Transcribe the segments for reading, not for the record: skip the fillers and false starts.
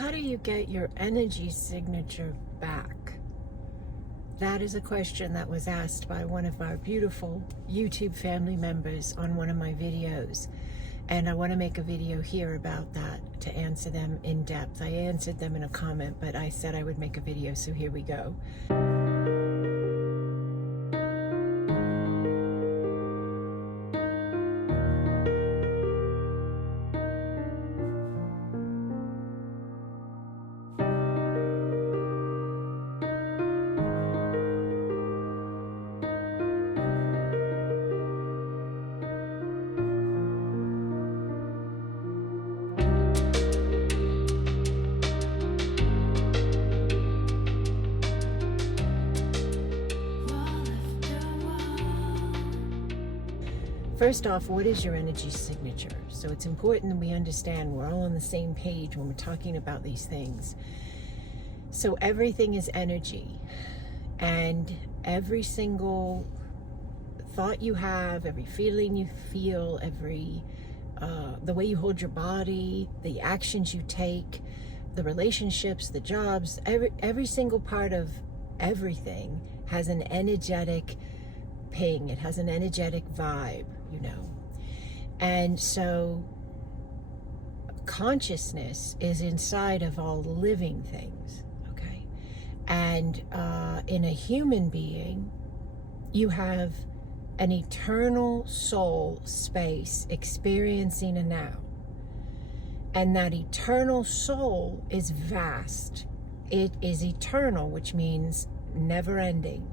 how do you get your energy signature back? That is a question that was asked by one of our beautiful YouTube family members on one of my videos. And I want to make a video here about that to answer them in depth. I answered them in a comment, but I said I would make a video, so here we go. First off, what is your energy signature? So it's important that we understand we're all on the same page when we're talking about these things. So everything is energy, and every single thought you have, every feeling you feel, the way you hold your body, the actions you take, the relationships, the jobs, every single part of everything has an energetic ping. It has an energetic vibe, you know. And so consciousness is inside of all living things, okay? And in a human being, you have an eternal soul space experiencing a now. And that eternal soul is vast. It is eternal, which means never ending.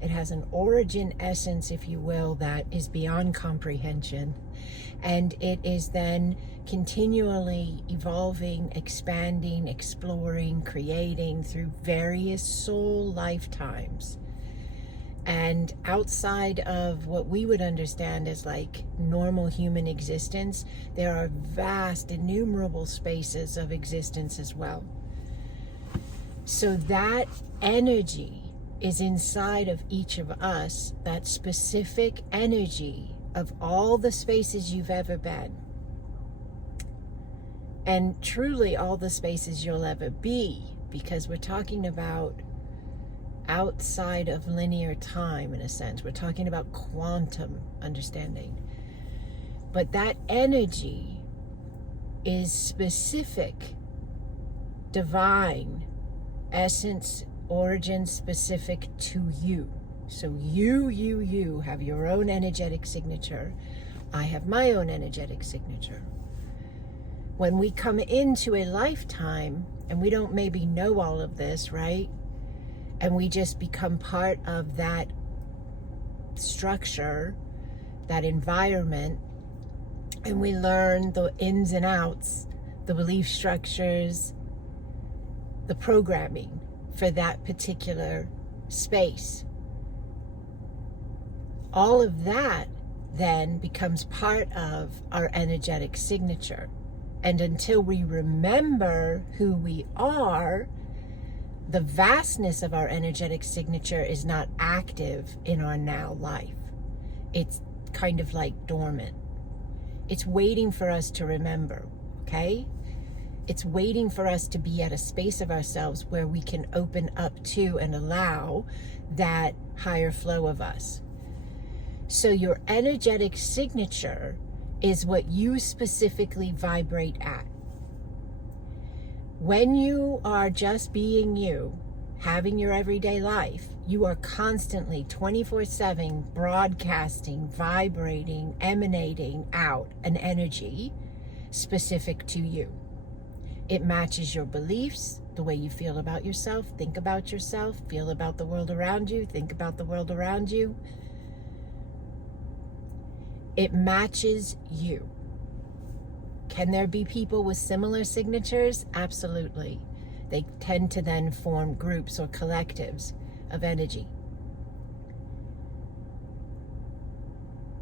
It has an origin essence, if you will, that is beyond comprehension. And it is then continually evolving, expanding, exploring, creating through various soul lifetimes. And outside of what we would understand as like normal human existence, there are vast, innumerable spaces of existence as well. So that energy is inside of each of us, that specific energy of all the spaces you've ever been. And truly all the spaces you'll ever be, because we're talking about outside of linear time in a sense. We're talking about quantum understanding. But that energy is specific, divine, essence, origin specific to you. So you have your own energetic signature. I have my own energetic signature. When we come into a lifetime, and we don't maybe know all of this, right? And we just become part of that structure, that environment, and we learn the ins and outs, the belief structures, the programming for that particular space. All of that then becomes part of our energetic signature. And until we remember who we are, the vastness of our energetic signature is not active in our now life. It's kind of like dormant. It's waiting for us to remember, okay? It's waiting for us to be at a space of ourselves where we can open up to and allow that higher flow of us. So your energetic signature is what you specifically vibrate at. When you are just being you, having your everyday life, you are constantly 24/7 broadcasting, vibrating, emanating out an energy specific to you. It matches your beliefs, the way you feel about yourself, think about yourself, feel about the world around you, think about the world around you. It matches you. Can there be people with similar signatures? Absolutely. They tend to then form groups or collectives of energy.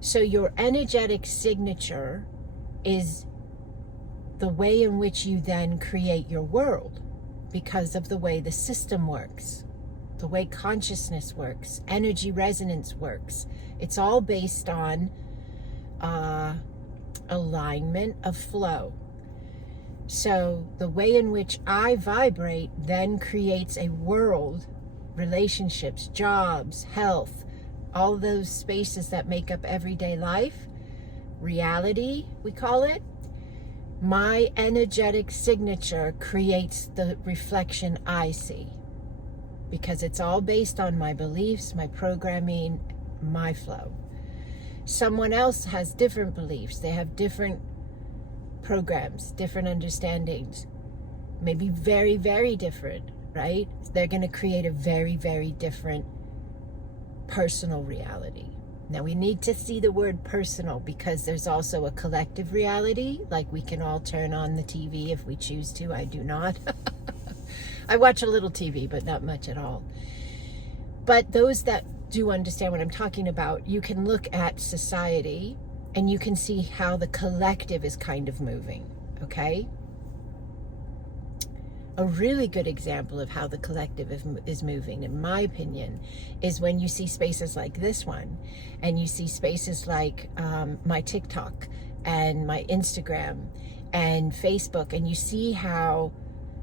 So your energetic signature is the way in which you then create your world because of the way the system works, the way consciousness works, energy resonance works. It's all based on alignment of flow. So the way in which I vibrate then creates a world, relationships, jobs, health, all those spaces that make up everyday life, reality, we call it. My energetic signature creates the reflection I see, because it's all based on my beliefs, my programming, my flow. Someone else has different beliefs. They have different programs, different understandings, maybe very, very different, right? They're going to create a very, very different personal reality. Now, we need to see the word personal, because there's also a collective reality. Like, we can all turn on the TV if we choose to. I do not. I watch a little TV, but not much at all. But those that do understand what I'm talking about, you can look at society and you can see how the collective is kind of moving, okay? A really good example of how the collective is moving, in my opinion, is when you see spaces like this one, and you see spaces like my TikTok and my Instagram and Facebook, and you see how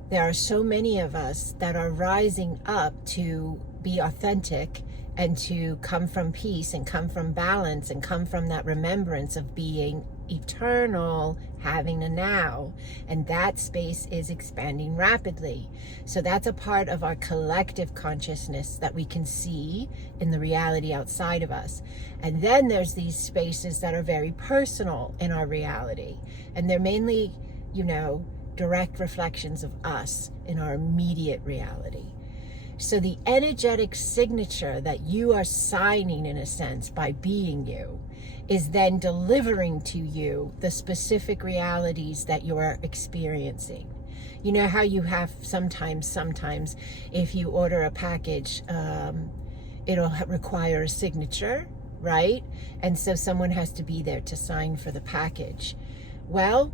there are so many of us that are rising up to be authentic and to come from peace and come from balance and come from that remembrance of being eternal, having a now, and that space is expanding rapidly. So that's a part of our collective consciousness that we can see in the reality outside of us. And then there's these spaces that are very personal in our reality, and they're mainly, direct reflections of us in our immediate reality. So the energetic signature that you are signing, in a sense, by being you, is then delivering to you the specific realities that you are experiencing. You know how you have sometimes if you order a package, it'll require a signature, right? And so someone has to be there to sign for the package. Well,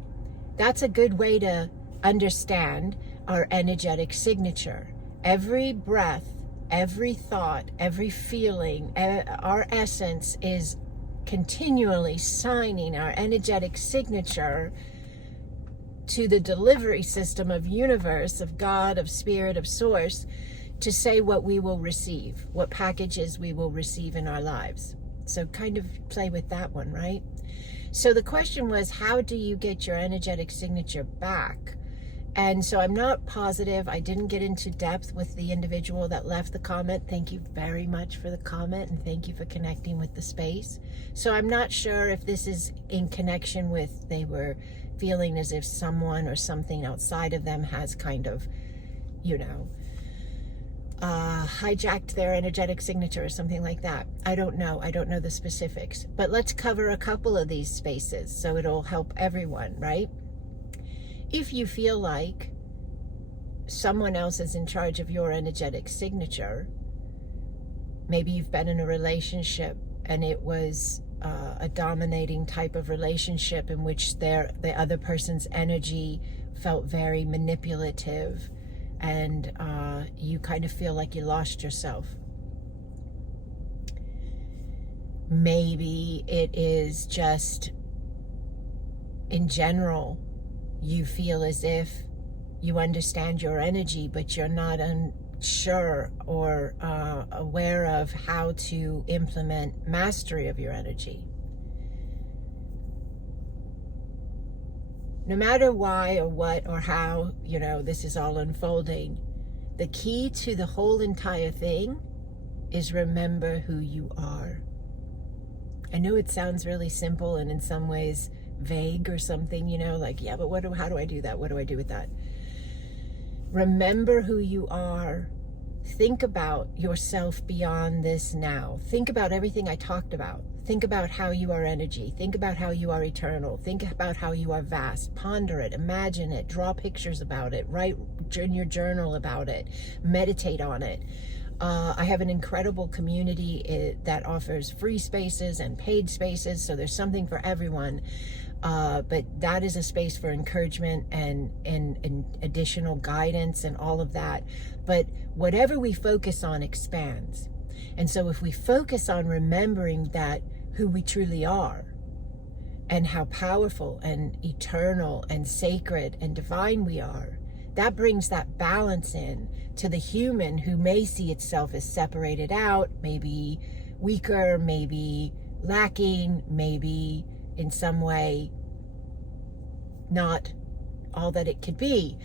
that's a good way to understand our energetic signature. Every breath, every thought, every feeling, our essence is continually signing our energetic signature to the delivery system of universe, of God, of spirit, of source, to say what we will receive, what packages we will receive in our lives. So kind of play with that one, right? So the question was, how do you get your energetic signature back? And so I'm not positive. I didn't get into depth with the individual that left the comment. Thank you very much for the comment, and thank you for connecting with the space. So I'm not sure if this is in connection with they were feeling as if someone or something outside of them has kind of, hijacked their energetic signature or something like that. I don't know the specifics. But let's cover a couple of these spaces so it'll help everyone, right? If you feel like someone else is in charge of your energetic signature, maybe you've been in a relationship and it was a dominating type of relationship in which the other person's energy felt very manipulative, and you kind of feel like you lost yourself. Maybe it is just, in general, you feel as if you understand your energy, but you're not unsure or aware of how to implement mastery of your energy. No matter why or what or how, this is all unfolding, the key to the whole entire thing is remember who you are. I know it sounds really simple and in some ways vague or something, but how do I do that? What do I do with that? Remember who you are. Think about yourself beyond this now. Think about everything I talked about. Think about how you are energy. Think about how you are eternal. Think about how you are vast. Ponder it, imagine it, draw pictures about it, write in your journal about it, meditate on it. I have an incredible community that offers free spaces and paid spaces, so there's something for everyone. But that is a space for encouragement and additional guidance and all of that. But whatever we focus on expands. And so if we focus on remembering that who we truly are, and how powerful and eternal and sacred and divine we are, that brings that balance in to the human who may see itself as separated out, maybe weaker, maybe lacking, maybe in some way not all that it could be.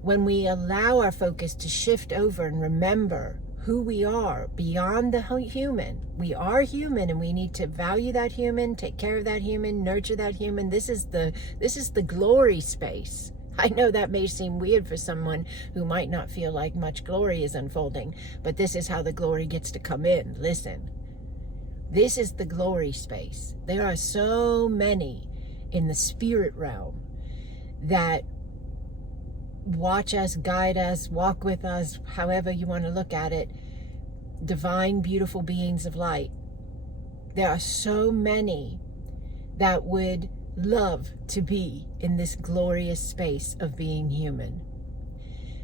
When we allow our focus to shift over and remember who we are beyond the human, we are human, and we need to value that human, take care of that human, nurture that human. This is the glory space. I know that may seem weird for someone who might not feel like much glory is unfolding, but this is how the glory gets to come in. Listen, this is the glory space. There are so many in the spirit realm that watch us, guide us, walk with us, however you want to look at it, divine, beautiful beings of light. There are so many that would love to be in this glorious space of being human.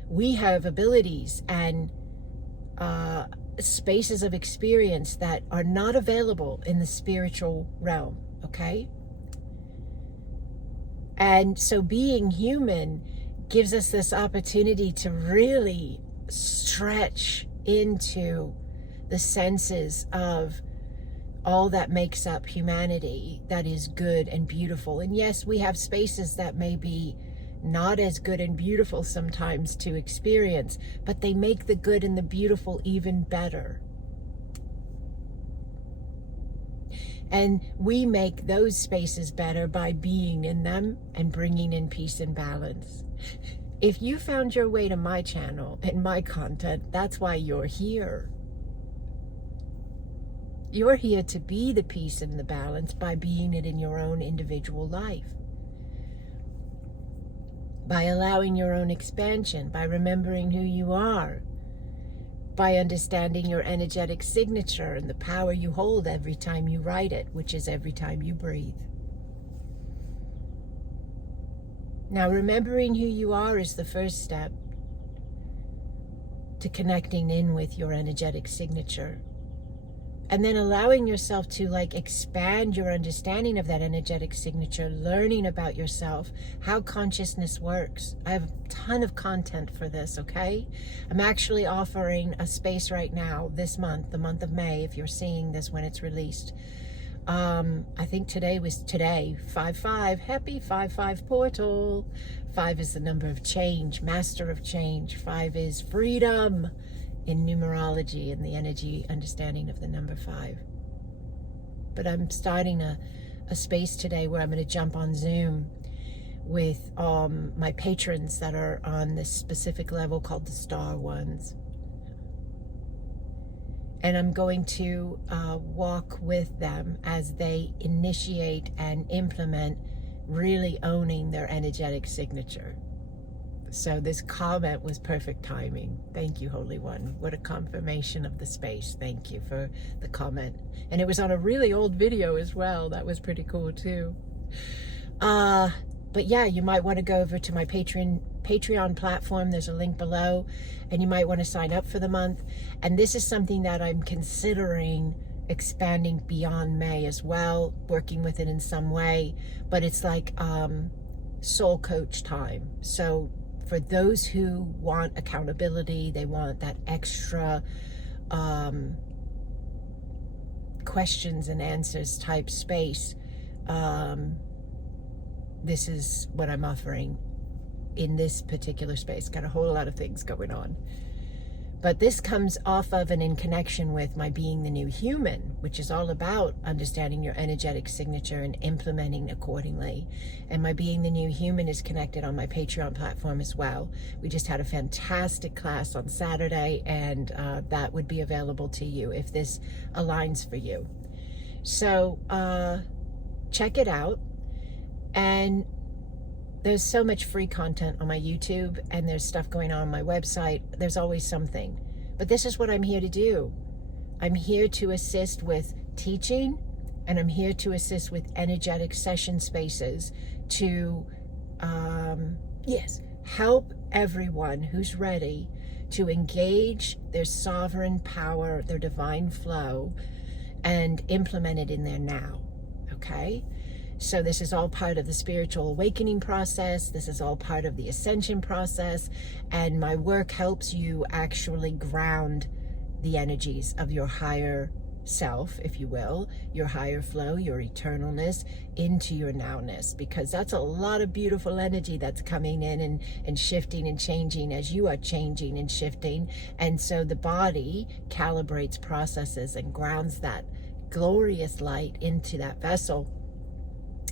We have abilities and spaces of experience that are not available in the spiritual realm, okay? And so being human gives us this opportunity to really stretch into the senses of all that makes up humanity that is good and beautiful. And yes, we have spaces that may be not as good and beautiful sometimes to experience, but they make the good and the beautiful even better. And we make those spaces better by being in them and bringing in peace and balance. If you found your way to my channel and my content, that's why you're here. You're here to be the peace and the balance by being it in your own individual life. By allowing your own expansion, by remembering who you are, by understanding your energetic signature and the power you hold every time you write it, which is every time you breathe. Now, remembering who you are is the first step to connecting in with your energetic signature. And then allowing yourself to expand your understanding of that energetic signature, learning about yourself, how consciousness works. I have a ton of content for this, okay? I'm actually offering a space right now, this month, the month of May, if you're seeing this when it's released. I think today was 5-5, happy 5-5 portal. 5 is the number of change, master of change. 5 is freedom in numerology and the energy understanding of the number 5. But I'm starting a space today where I'm going to jump on Zoom with my patrons that are on this specific level called the Star Ones. And I'm going to walk with them as they initiate and implement really owning their energetic signature. So this comment was perfect timing. Thank you, Holy One. What a confirmation of the space. Thank you for the comment. And it was on a really old video as well. That was pretty cool too. But yeah, you might want to go over to my Patreon platform. There's a link below, and you might want to sign up for the month. And this is something that I'm considering expanding beyond May as well, working with it in some way. But it's like soul coach time. So for those who want accountability, they want that extra questions and answers type space, this is what I'm offering in this particular space. Got a whole lot of things going on. But this comes off of and in connection with my Being the New Human, which is all about understanding your energetic signature and implementing accordingly. And my Being the New Human is connected on my Patreon platform as well. We just had a fantastic class on Saturday, and that would be available to you if this aligns for you. So check it out. And there's so much free content on my YouTube, and there's stuff going on my website. There's always something. But this is what I'm here to do. I'm here to assist with teaching, and I'm here to assist with energetic session spaces to, help everyone who's ready to engage their sovereign power, their divine flow, and implement it in their now, okay? So this is all part of the spiritual awakening process. This is all part of the ascension process. And my work helps you actually ground the energies of your higher self, if you will, your higher flow, your eternalness into your nowness, because that's a lot of beautiful energy that's coming in and shifting and changing as you are changing and shifting. And so the body calibrates, processes, and grounds that glorious light into that vessel.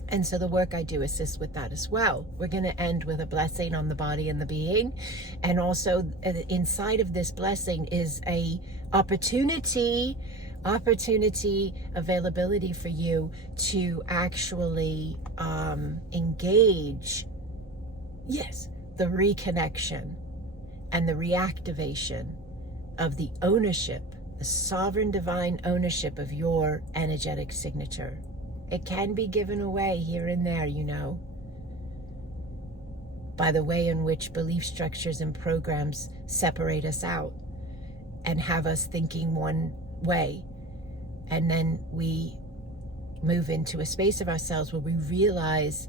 And so the work I do assists with that as well. We're going to end with a blessing on the body and the being. And also inside of this blessing is a opportunity, availability for you to actually engage, yes, the reconnection and the reactivation of the ownership, the sovereign divine ownership of your energetic signature. It can be given away here and there, you know, by the way in which belief structures and programs separate us out and have us thinking one way. And then we move into a space of ourselves where we realize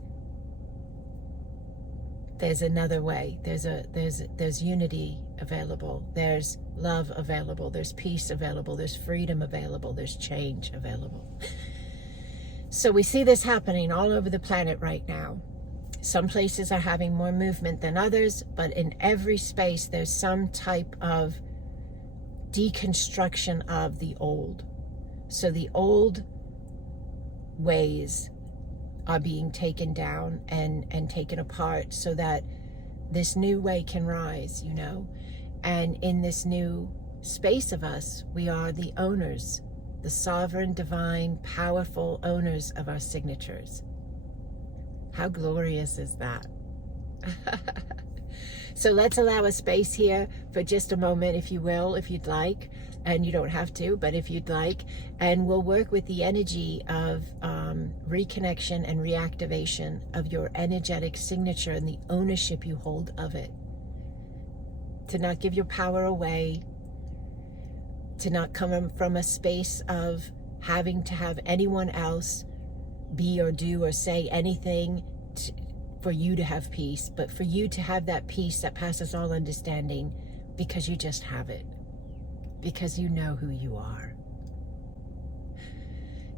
there's another way. There's unity available. There's love available. There's peace available. There's freedom available. There's change available. So we see this happening all over the planet right now. Some places are having more movement than others, but in every space there's some type of deconstruction of the old. So the old ways are being taken down and taken apart so that this new way can rise, you know. And in this new space of us, we are the owners, the sovereign, divine, powerful owners of our signatures. How glorious is that? So let's allow a space here for just a moment, if you will, if you'd like. And you don't have to, but if you'd like. And we'll work with the energy of reconnection and reactivation of your energetic signature and the ownership you hold of it. To not give your power away, to not come from a space of having to have anyone else be or do or say anything for you to have peace, but for you to have that peace that passes all understanding because you just have it, because you know who you are.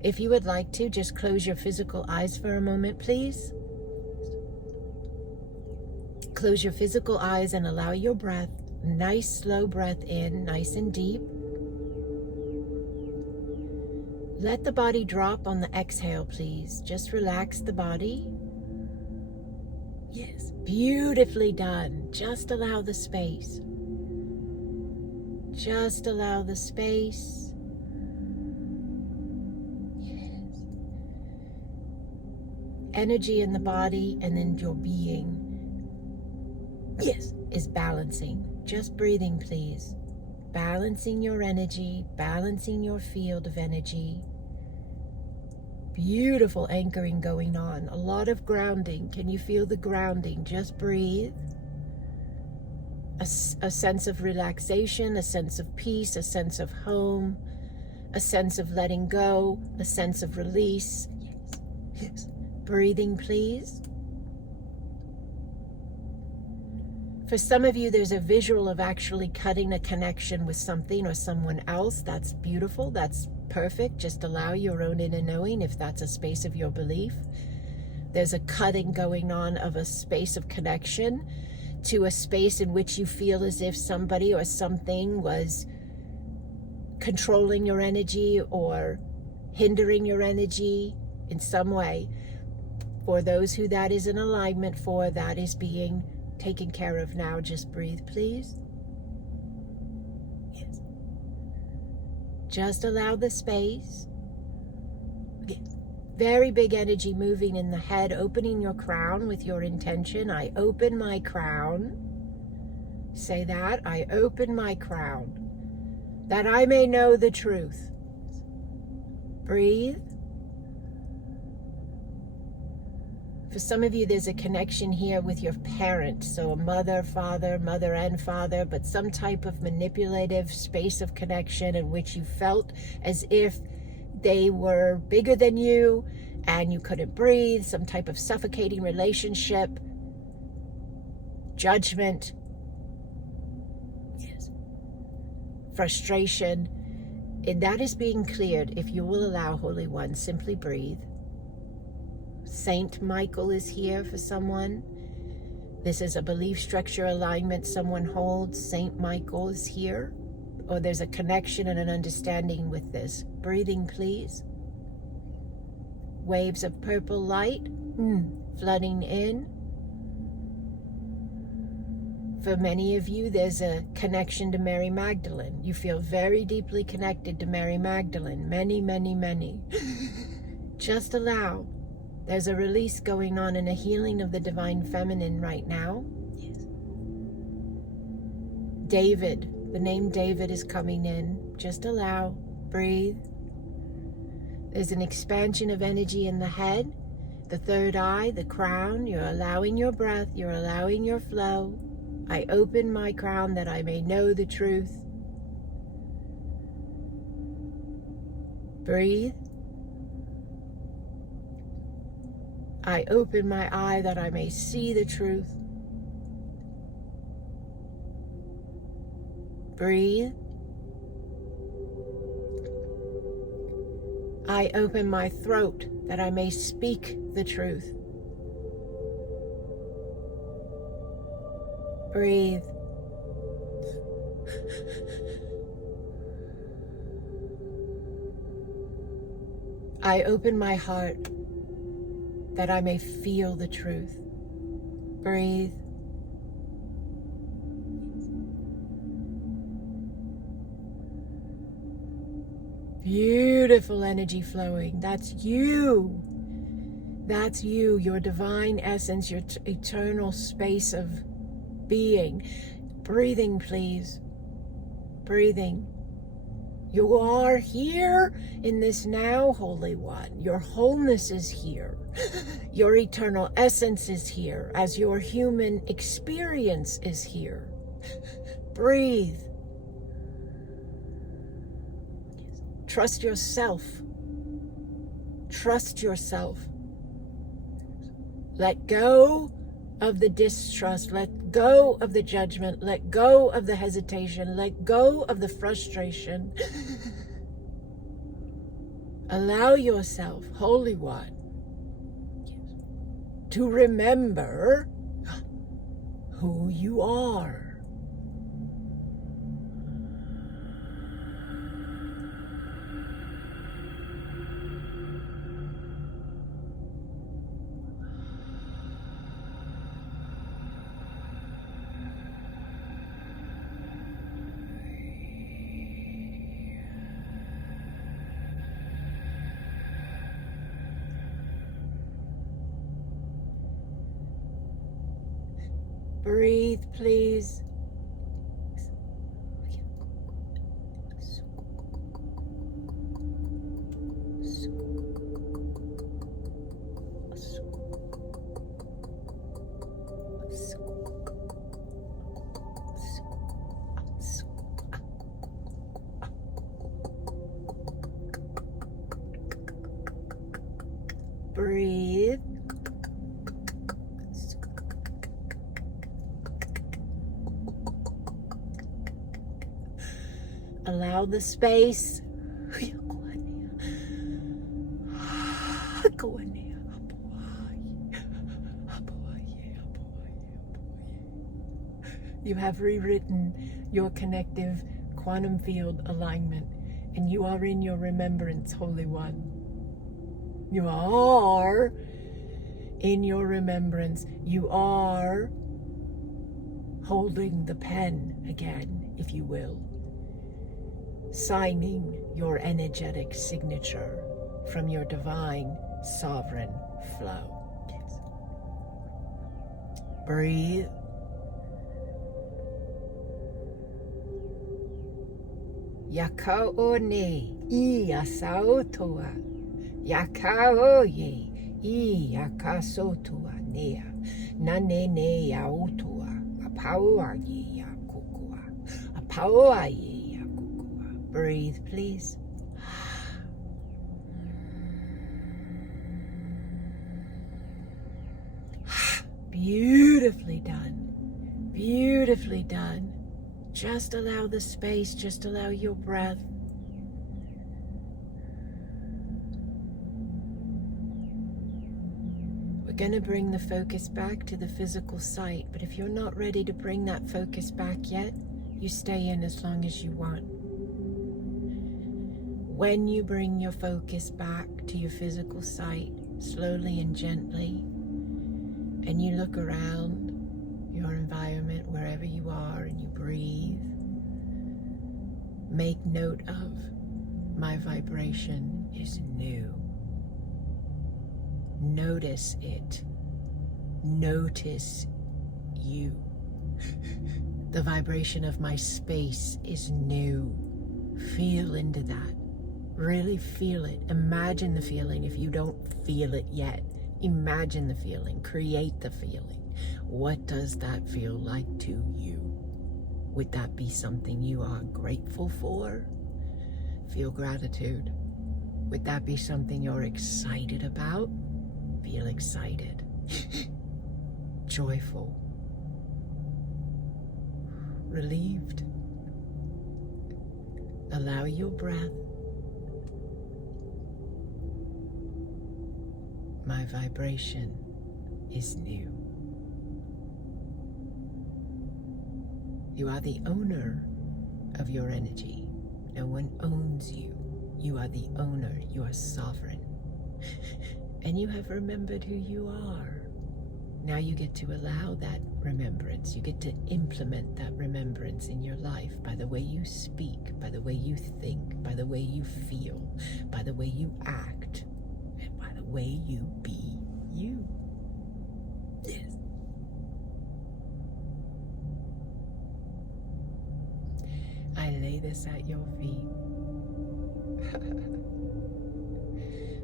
If you would like to, just close your physical eyes for a moment, please. Close your physical eyes and allow your breath, nice slow breath in, nice and deep. Let the body drop on the exhale, please. Just relax the body. Yes, beautifully done. Just allow the space. Just allow the space. Yes. Energy in the body and then your being, yes, is balancing. Just breathing, please. Balancing your energy, balancing your field of energy. Beautiful anchoring going on. A lot of grounding. Can you feel the grounding? Just breathe. A sense of relaxation, a sense of peace, a sense of home, a sense of letting go, a sense of release. Yes. Yes. Breathing, please. For some of you, there's a visual of actually cutting a connection with something or someone else. That's beautiful. That's perfect. Just allow your own inner knowing if that's a space of your belief. There's a cutting going on of a space of connection to a space in which you feel as if somebody or something was controlling your energy or hindering your energy in some way. For those who that is in alignment for, that is being taken care of now. Just breathe, please. Yes. Just allow the space. Yes. Very big energy moving in the head, opening your crown with your intention. I open my crown. Say that. I open my crown, that I may know the truth. Breathe. For some of you, there's a connection here with your parent. So a mother and father, but some type of manipulative space of connection in which you felt as if they were bigger than you and you couldn't breathe, some type of suffocating relationship, judgment, yes, frustration. And that is being cleared if you will allow, Holy One. Simply breathe. Saint Michael is here for someone. This is a belief structure alignment someone holds. Saint Michael is here. Or there's a connection and an understanding with this. Breathing, please. Waves of purple light flooding in. For many of you, there's a connection to Mary Magdalene. You feel very deeply connected to Mary Magdalene. Many, many, many. Just allow. There's a release going on and a healing of the divine feminine right now. Yes. David, the name David is coming in. Just allow. Breathe. There's an expansion of energy in the head, the third eye, the crown. You're allowing your breath. You're allowing your flow. I open my crown that I may know the truth. Breathe. I open my eye that I may see the truth. Breathe. I open my throat that I may speak the truth. Breathe. I open my heart that I may feel the truth. Breathe. Beautiful energy flowing. That's you. That's you, your divine essence, your eternal space of being. Breathing, please. Breathing. You are here in this now, Holy One. Your wholeness is here. Your eternal essence is here, as your human experience is here. Breathe. Trust yourself. Trust yourself. Let go of the distrust. Let go of the judgment. Let go of the hesitation. Let go of the frustration. Allow yourself, Holy One, to remember who you are. Breathe, please. Breathe. Allow the space. You have rewritten your connective quantum field alignment, and you are in your remembrance, Holy One. You are in your remembrance. You are holding the pen again, if you will, signing your energetic signature from your divine sovereign flow. Yes. Breathe. Yakaone I asautoa. Yakaoye I akasotoa nea. Nane ne autoa. Apaoa ye yakokoa. Apaoa ye. Breathe, please. Beautifully done. Beautifully done. Just allow the space, just allow your breath. We're going to bring the focus back to the physical sight, but if you're not ready to bring that focus back yet, you stay in as long as you want. When you bring your focus back to your physical sight, slowly and gently, and you look around your environment wherever you are and you breathe, make note of, my vibration is new. Notice it. Notice you. The vibration of my space is new. Feel into that. Really feel it. Imagine the feeling if you don't feel it yet. Imagine the feeling. Create the feeling. What does that feel like to you? Would that be something you are grateful for? Feel gratitude. Would that be something you're excited about? Feel excited. Joyful. Relieved. Allow your breath. My vibration is new. You are the owner of your energy. No one owns you. You are the owner. You are sovereign. And you have remembered who you are. Now you get to allow that remembrance. You get to implement that remembrance in your life by the way you speak, by the way you think, by the way you feel, by the way you act, and by the way you be you. Yes. I lay this at your feet.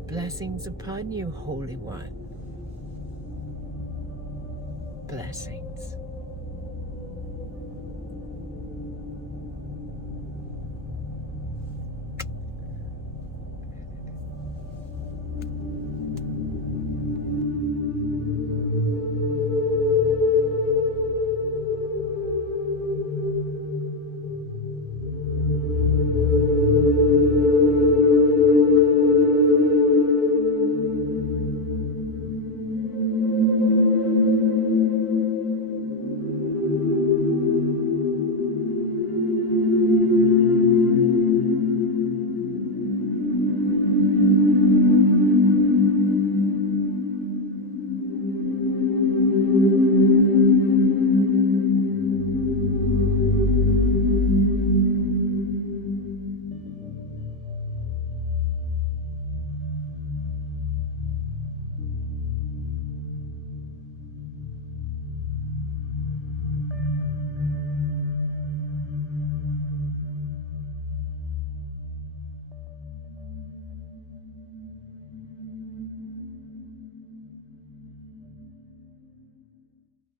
Blessings upon you, Holy One. Blessings.